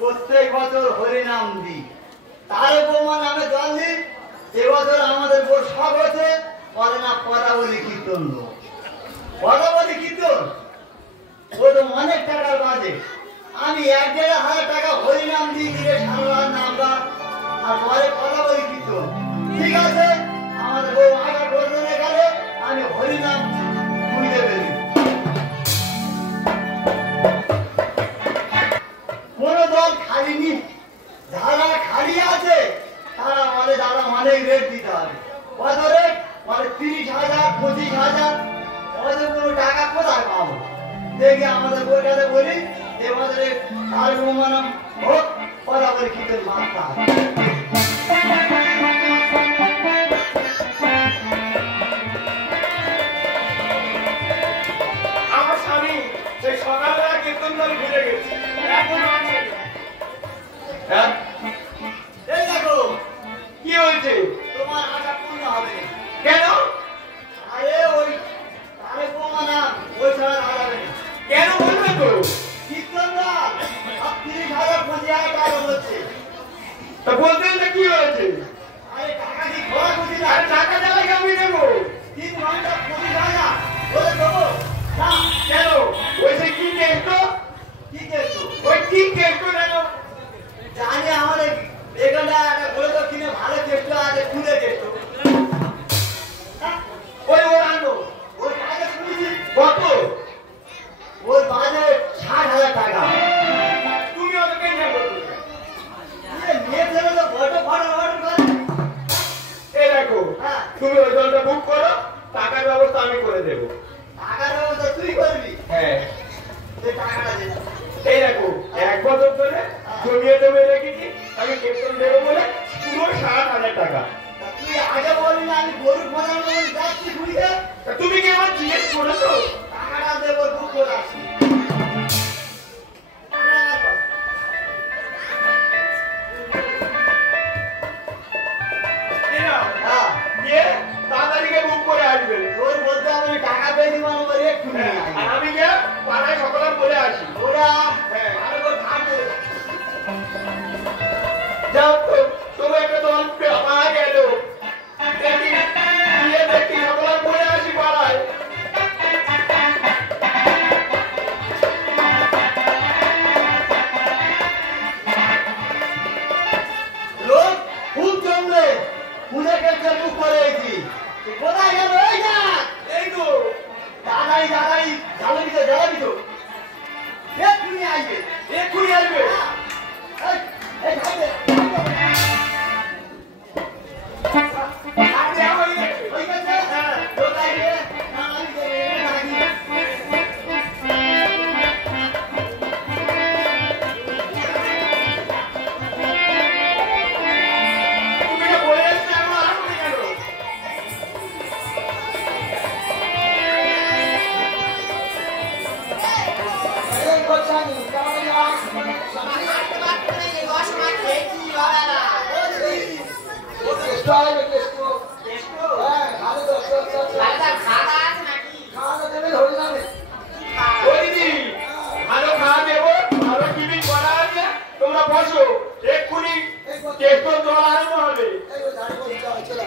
প্রত্যেক বছর হরিনাম দিই, তার উপমা নামে জল দিই। এবছর আমাদের বোর সব হয়েছে, বলে না পদাবলী কীর্তন লোক। পদাবলী কীর্তন ও তো অনেক টাকার বাজে। আমি 1,500 টাকা হরিনাম দিই দিলে সারা নামবা, আর পরে পদাবলী কীর্তন। ঠিক আছে, আমাদের বউ আগা বর্জনে গেলে আমি হরিনাম শুনতে পেরি। কোনো দল খালি নি, যারা খালি আছে তারা বলে দাদা অনেক রেট দিতে হবে। কত রেট? বলে 30,000, 25,000। আমাদের কোনো টাকা কোথায় পাবো? দেখি আমাদের বই কাছে বলি এবছরে আর প্রমাণম হোক, পদাবলী কীর্তন মানতে হবে। আমার স্বামী সেই সকালবেলা কীর্তন দল ঘুরে গেছে, এখন আছে। হ্যাঁ, এই দেখো কি হয়েছে? তোমার আশা পূর্ণ হবে। কেন? আরে ওই আরে প্রমাণম ওই ছাড়া হারাবে না। কেন বলবে তো? কীর্তন দল 30,000, 25,000 টাকা হচ্ছে। তা বলতেন না কি হয়েছে? আরে টাকা কি খোলা করছি না? আর টাকা চালাকে আমি দেবো। 3 ঘন্টা 25,000 বলে দেবো না। কেন? ওই যে কি কেষ্ট? কি করছো? ওই কি কেষ্ট কেন? জানি আমাদের এখানে একটা বলে তো কিনে ভালো চেষ্টা আছে, খুঁজে চেষ্টা ওই ওর আনো। ওর কাজে শুনেছি কত? ওর বাজে 60,000 টাকা। তুমি ওকে কেন বলছো? মেয়ে ছেলে তো বড় ফটাফট করে। এই দেখো, হ্যাঁ, তুমি ওই দলটা বুক করো, টাকার ব্যবস্থা আমি করে দেবো। টাকার ব্যবস্থা তুই করবি? হ্যাঁ, যে টাকাটা দে। এই দেখো 1 বছর ধরে জমিয়ে জমিয়ে রেখেছি, আমি কেতন দেবো বলে পুরো 60,000 টাকা। তা তুই আগে বলবি না আমি গরু ফোনার মধ্যে যাচ্ছি ঘুরিতে, তা তুমি কি আমার জিজ্ঞেস করেছো? টাকাটা দেবো বুক করে আসি। এই নাও, হ্যাঁ, গিয়ে তাড়াতাড়ি গিয়ে বুক করে আসবে। তোর বলতে আমি টাকা পেয়ে দিব আমার এক্ষুনি হ্যাঁ, আয়। আর আমি গিয়ে পাড়ায় সকলে বলে আসি। ওরা হ্যাঁ। ভালো করে থাকবে। যাও তো, তবু একটা দল পাওয়া গেল। দেখি, গিয়ে দেখি সকলে বলে আসি পাড়ায়। লোক খুব জমলে খুলে গেছে বুক করেছি। কোথায় গেল? এই যা এই তো, দাদাই দাদাই জ্বালাবি তো জ্বালাবি তো এক্ষুনি আসবে। এক্ষুনি আসবে। এই, এই খাইবে আপনি আমার এই- ওই গেছে। হ্যাঁ, লোক আসবে। না, আমি তো এখানে থাকি। তুমি যে বলে এসছো, এখন আসবে কেন? এই গোছানি, কেমন আছিস? ও কেষ্ট আসবে, কেষ্ট। হ্যাঁ, ভালো তো, চল, চল, চল। খাওয়া দেবে, ধরে যাবে। ও দিদি, ভালো খাওয়া দেবো, ভালো টিফিন করা আছে, তোমরা বসো, এক্ষুনি কেষ্টর জল আরম্ভ হবে। এই ও দাঁড়িয়ে বসে যাও, চলো।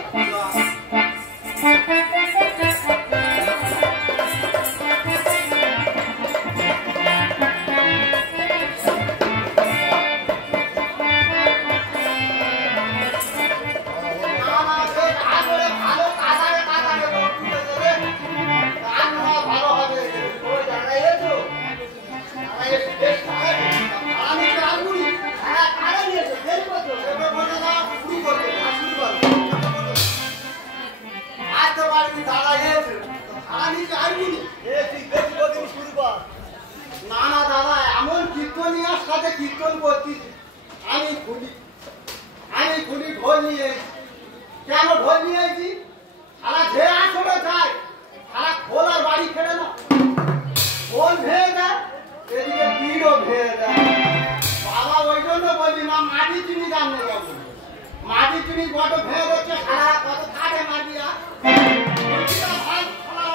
না না দাদা, এমন কীর্তনিয়ার সাথে কীর্তন করছিস। আমি খুলি ঢোল নিয়ে এসেছি। কেন ঢোল নিয়ে এসেছি? সারা যে আসলে যায় সারা খোল আর বাড়ি ফেরে না, খোল ভেঙে দেয়, এদিকে পিঠও ভেঙে দেয়। বাবা ওই জন্য বলছি না, মাটি চিনি দাম নেই। মাটি চিনি বড় ভেঙে যাচ্ছে, সারা কত কাঠে মাটি আর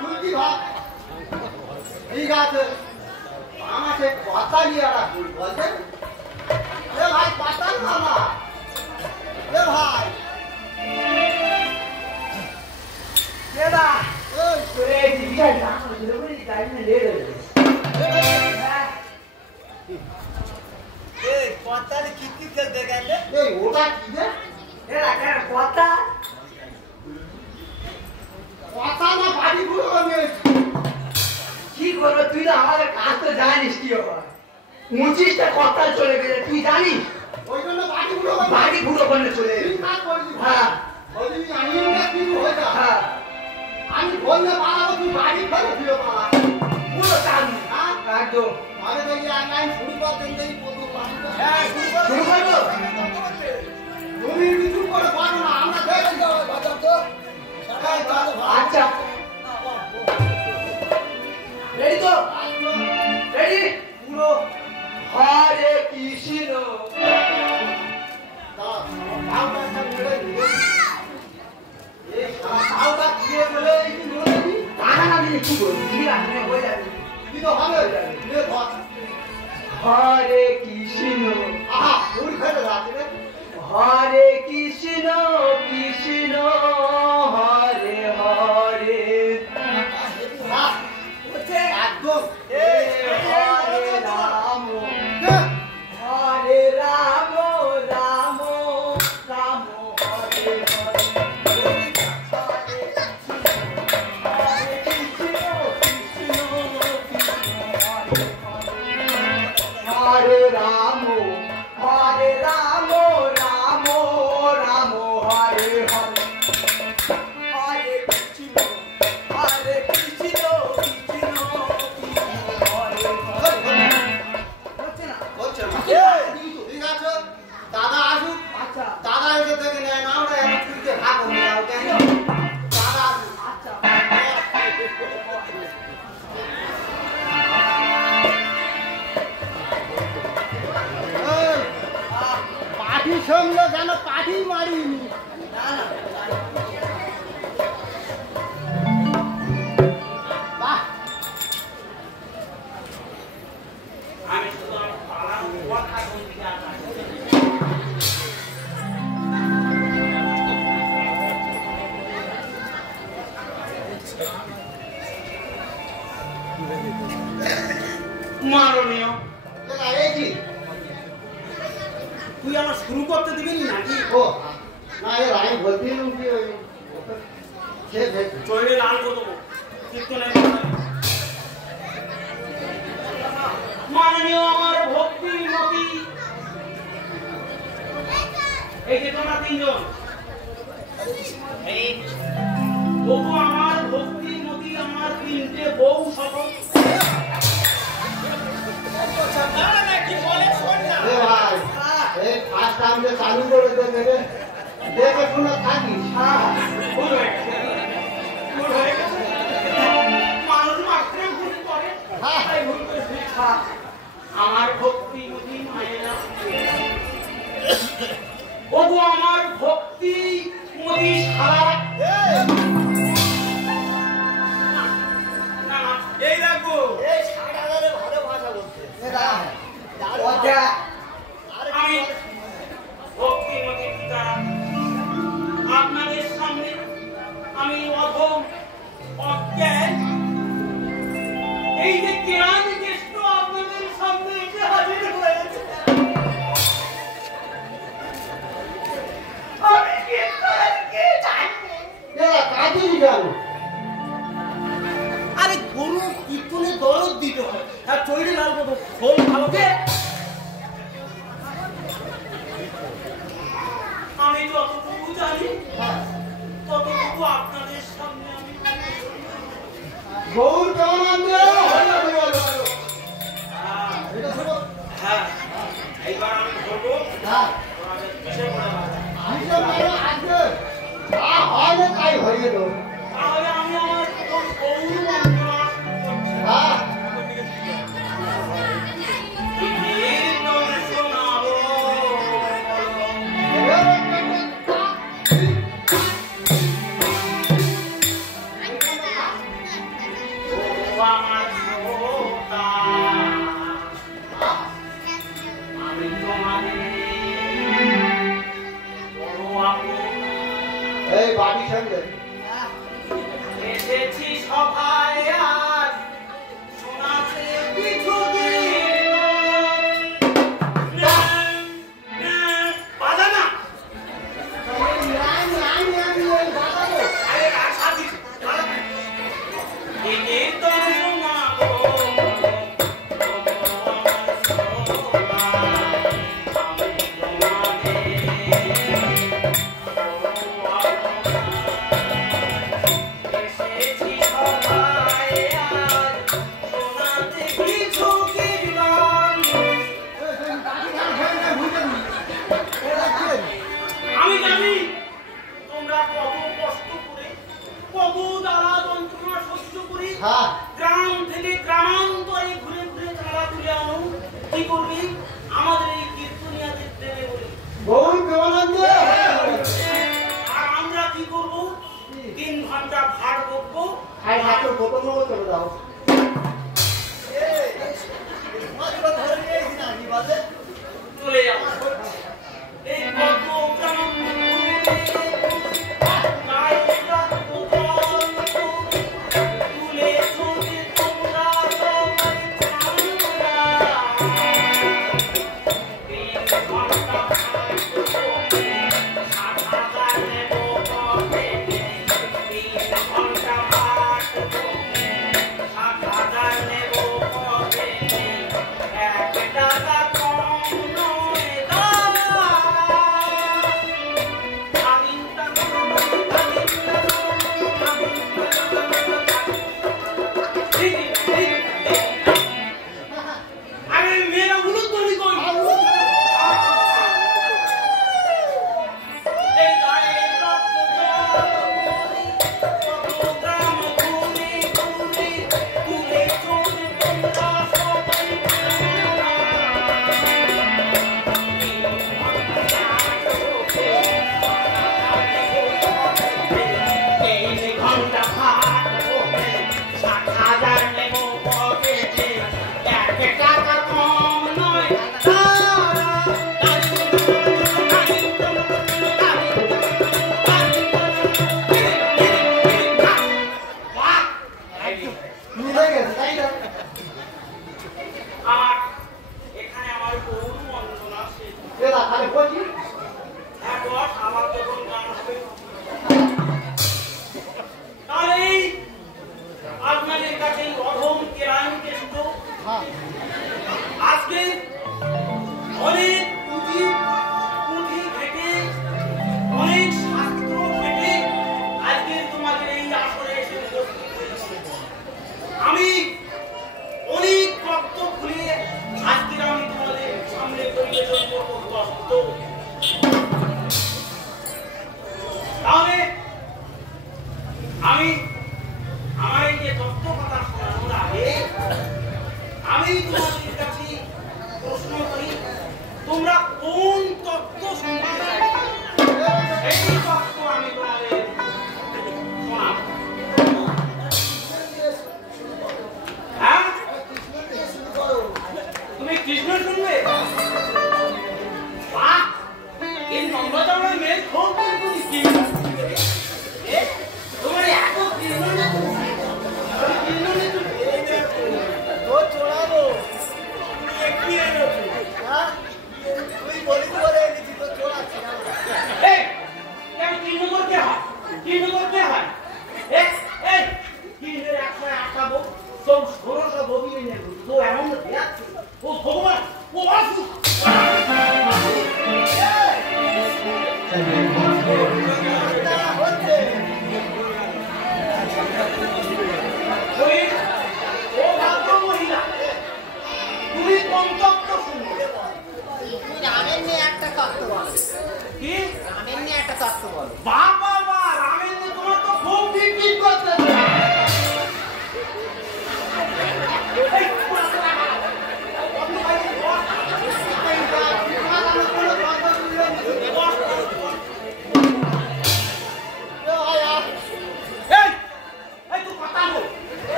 ঢুলকি ভাত। ঠিক আছে, আমার সে কথা নিয়ে একটা ভুল বলছেন। কথালে কি কি খেলতে গেলে এই ওটা কি রে এরা কেন কথা কথা না বাড়িগুলো নিয়েছি কি করবে তুই তো আমাদের কাজ তো জানিস কি হবে 25টা কথা চলে গেলে তুই জানিস ওই জন্য বাড়িগুলো বাড়ি পুরো বন্ধ চলে ঠিক কাজ করেছি হ্যাঁ বলি আমি না কি হয়ে যা হ্যাঁ আমি বললে পালাবো তুই বাড়ি ফেলে দিও পালা পুরো চান হ্যাঁ একদম আরে দেখি এক লাইন শুরু করতেন দেখি প্রথম হ্যাঁ শুরু করবো তুমি কিছু করে পারো না আমরা দেখে যাবো বাজার তো আচ্ছা রেডি তো রেডি পুরো হরে কৃষ্ণ হরে কৃষ্ণ হরে কৃষ্ণ কৃষ্ণ হরে হরে হরে রাম হরে রাম রাম রাম হরে হরে হরে কৃষ্ণ কৃষ্ণ হরে রাম রাম রাম হরে হরে হরে কৃষ্ণ কৃষ্ণ কৃষ্ণ হরে হরে ঠিক আছে দাদা আসুক আচ্ছা দাদা এসে থেকে নেয় না আমরা এখন চুরিতে ভাগ হয়ে যাও কেন দাদা আসুক আচ্ছা পাঠি সঙ্গে যেন পাঠি মারিনি না না বাহ আমি শুধু আমার পালার কথা বলতে মাননীয় এই কি তুই আমার শুরু করতে দিবি নাকি ও না এর আমি বলছিলাম কি ওই সে চৈরে লাল করে দেবো কীর্তনের মাননীয় আমার ভক্তি মতি এই যে তোমরা তিনজন এই বহু আমার ভক্তি মতি আমার তিনটে বউ সকল কি বলে শোন না এ ভাই এই ফার্স্ট টাইম যে চালু করে দেবে দেখে শুনে থাকিস ভুল হয়ে গেছে। ভুল হয়ে গেছে। মানুষ মাত্র ভুল করে তাই ভুল করেছে। আমার ভক্তি মতি মায়েরা ওগো আমার ভক্তি মতি সারা না, না, এই রাখবো এই সাড়া ধরে ভালো ভাষা বলতে আমি ভক্তিমতী পিতা আপনাদের সামনে আমি অধম অজ্ঞান এই যে জ্ঞান জ্যেষ্ঠ আপনাদের সামনে এসে হাজির হয়েছে আমি কি জানি এরা কাজই গেল আরে গরু কীর্তনে দরদ দিতে হয় আর চৈরি লাল কত ফল ভালো আমি যতটুকু জানি ততটুকু আপনাদের সামনে আমি গৌর কেমন আনবে হ্যাঁ এইবার আমি বলবো হ্যাঁ তোমাদের কিসে পড়ে আছে আজকে মানে আজকে যা হয় না তাই হয়ে গেল তাহলে আমি আমার প্রথম গৌর বন্দনা করছি হ্যাঁ কীর্তন শোনাবো ও আমার শ্রোতা আমি তোমাদের বড় আপন এই বাড়ির সঙ্গে এসেছি সভায় আজ শোনাতে কিছুদিন নাম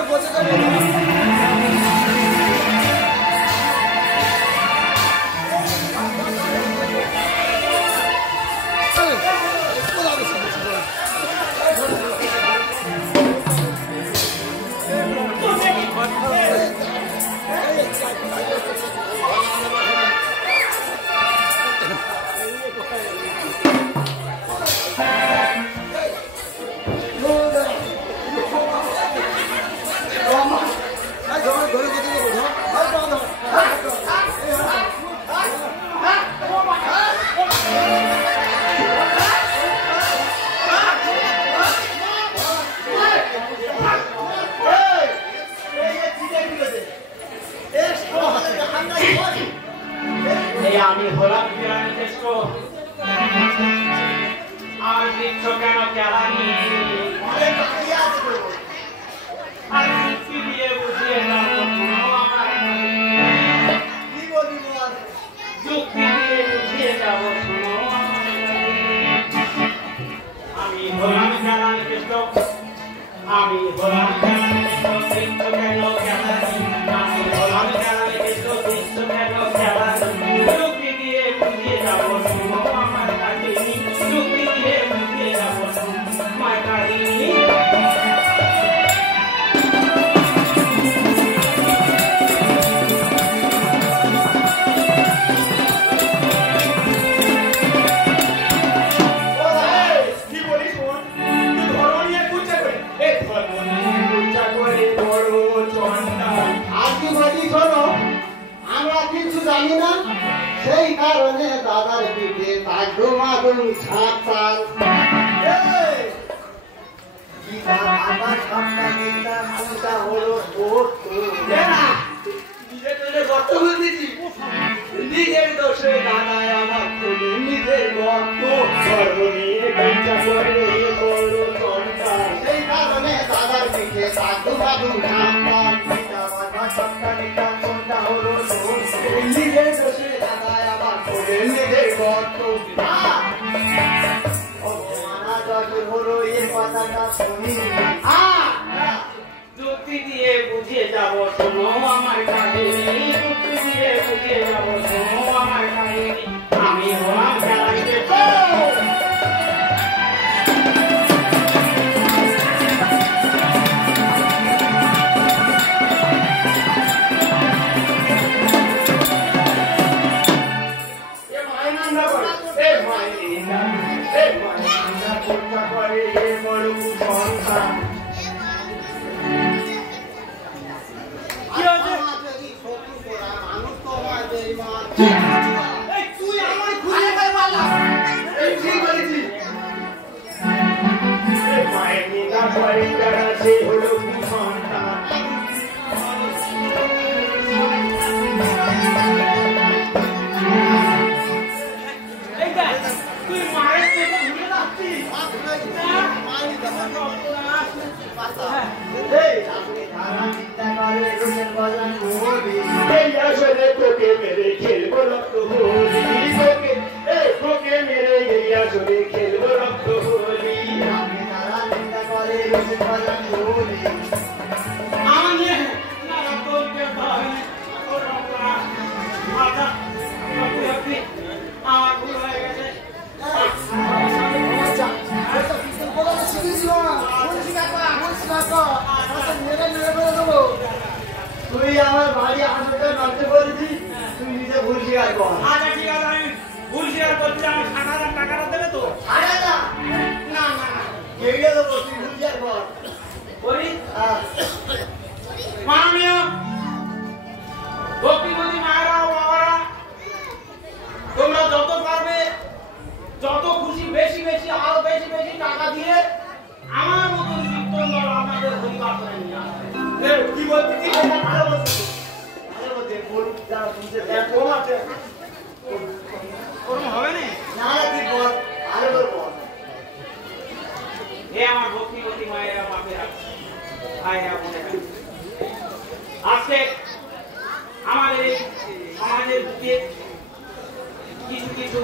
বসে এই আমি হলাম বিরানের চেষ্ট আর দিচ্ছ কেন জ্বালানি আর যুক্তি দিয়ে বুঝিয়ে যাবো যুক্তি দিয়ে বুঝিয়ে যাবো শোনো আমি হলাম জ্বালানি চেষ্ট আমি হলাম জ্বালানি চেষ্ট দিচ্ছ কেন জ্বালানি আমি হলাম জ্বালানি চেষ্ট দিচ্ছ কেন জ্বালানি যুক্তি দিয়ে বুঝিয়ে যাবো শোনো আমার কাহিনী যুক্তি দিয়ে বুঝিয়ে যাবো আমার কাহিনী জানি না সেই কারণে দাদার পিঠে তাগড়ো মাগুন ছাপাল আমার সামনে নিতা কোনটা হলো নিজের দোষে দাদায় আমার খুলে নিজের গর্ত গর্ব নিয়ে বেচা করে বড় চন্ডা সেই কারণে দাদার পিঠে তাগড়ো মাগুন ছাপাল নিতা কোনটা হলো নিজের দোষে দাদায় আমার খুলে নিজের গর্ত হলো এই কথাটা শুনি যুক্তি দিয়ে বুঝিয়ে যাব শোনো আমার কাহিনী যুক্তি দিয়ে বুঝিয়ে যাব শোনো আমার কাহিনী আমি হলাম জ্বালানি তোকে মেরে খেলবো রক্ত হোলি তোকে মেরে আসলে খেলবো রক্ত হোলি আমার ভুল হয়ে গেছে তুই আমার বাড়ি আসতে নষ্ট করেছি তুই নিজে ভুল স্বীকার কর আচ্ছা ঠিক আছে আমি ভুল স্বীকার করছি আমি 60,000 টাকাটা দেবে তো না না এগিয়ে দেবো তুই ভুল স্বীকার কর করি মাননীয় ভক্তিমতী মায়েরা ও বাবারা তোমরা যত পারবে যত খুশি বেশি বেশি আরো বেশি বেশি টাকা দিয়ে আমার মতো কীর্তন দল আপনাদের পরিবার করে নিয়ে আসবে কি বলতে কি ভালো বলতে ভুল যা শুনছে দেখ কোন আছে কোন হবে না না তুই বল আরো বল এ আমার ভক্তিমতী মায়েরা বাপেরা ভাইরা বোনেরা আজকে আমাদের সমাজের বুকে কিছু কিছু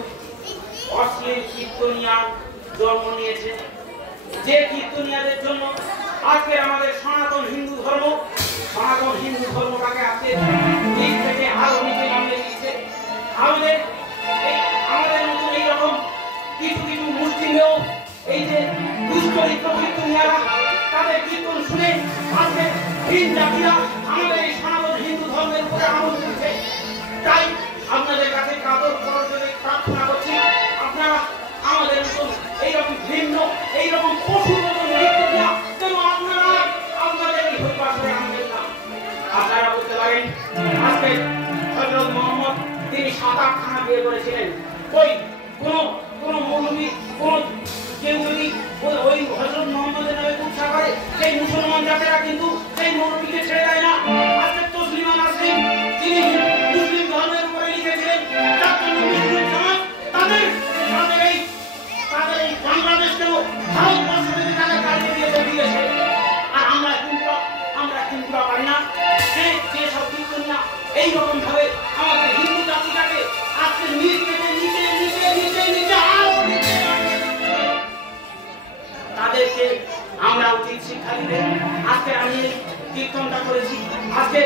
অশ্লীল কীর্তনিয়ার জন্ম নিয়েছে যে কীর্তনিয়াদের জন্য আজকে আমাদের সনাতন হিন্দু ধর্মটাকে আজকে দিক থেকে আরো নিচে নামিয়ে দিচ্ছে আমাদের মতন এইরকম কিছু কিছু মুসলিমেও এই যে দুষ্চরিত্র কীর্তনিয়ারা তাদের কীর্তন শুনে আজকে ভিন জাতিরা আমাদের এই সনাতন হিন্দু ধর্মের উপরে আমল করছে তাই আপনাদের কাছে কাতর করে প্রার্থনা করছি আপনারা আমাদের মতন এইরকম ভিন্ন এইরকম পশুর মতন কীর্তনিয়া যেন আপনারা আপনাদের এই হরিবাসরে আনবেন না আপনারা বলতে পারেন আজকে হযরত মুহাম্মদ তিনি 7-8 খানা বিয়ে করেছিলেন ওই কোন মৌলবী কোন কেউ যদি ওই হযরত মুহাম্মদের নামে কুৎসা করে সেই মুসলমান জাতিরা কিন্তু সেই মৌলবীকে ছেড়ে দেয় না আজকে তসলিমা নাসরিন তিনি মুসলিম এইরকম ভাবে আমাদের হিন্দু জাতিটাকে আজকে নিচ থেকে নিচে নিচে নিচে নিচে আরো নিচে তাদেরকে আমরা উচিত শিক্ষা দিতে আজকে আমি এই কীর্তনটা করেছি। আজকে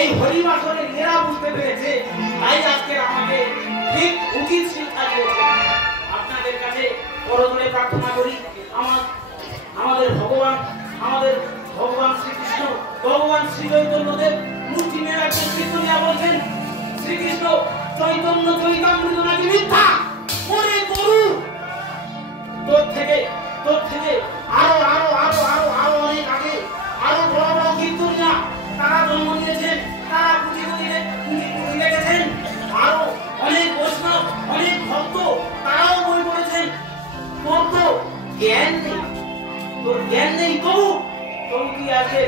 এই হরিবাসরে এরা বুঝতে পেরেছে, তাই আজকে আমাকে ঠিক উচিত শিক্ষা দিয়েছে। আপনাদের কাছে করজোড়ে প্রার্থনা করি, আমাদের ভগবান শ্রীকৃষ্ণ, ভগবান শ্রী চৈতন্যদেব মুসলিমের একজন কীর্তনিয়া বলছেন, শ্রীকৃষ্ণ চৈতন্য চৈতামৃত নাকি মিথ্যা, ওরে গরু তোর থেকে আরো আরো আরো আরো আরো অনেক আগে আরো বড় বড় কীর্তনিয়া তারা জন্ম নিয়েছেন, তারা কুচি লেগেছেন, আরো অনেক বৈষ্ণব অনেক ভক্ত তারাও বই পড়েছেন। তোর তো জ্ঞান নেই, তোর জ্ঞান নেই, তবু কি আছে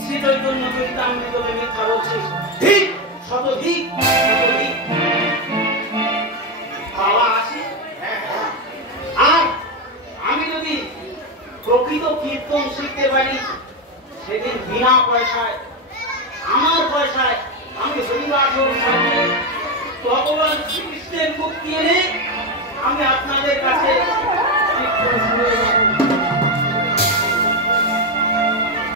শ্রী চৈতন্য চরিতামৃত মিথ্যা বলছিস? ঠিক শতধিক শতধিক বাবা আছে। আর আমি যদি প্রকৃত কীর্তন শিখতে পারি সেদিন বিনা পয়সায় আমার পয়সায় আমি হরিবাস ভগবান শ্রীকৃষ্ণের মুক্তি এনে আমি আপনাদের কাছে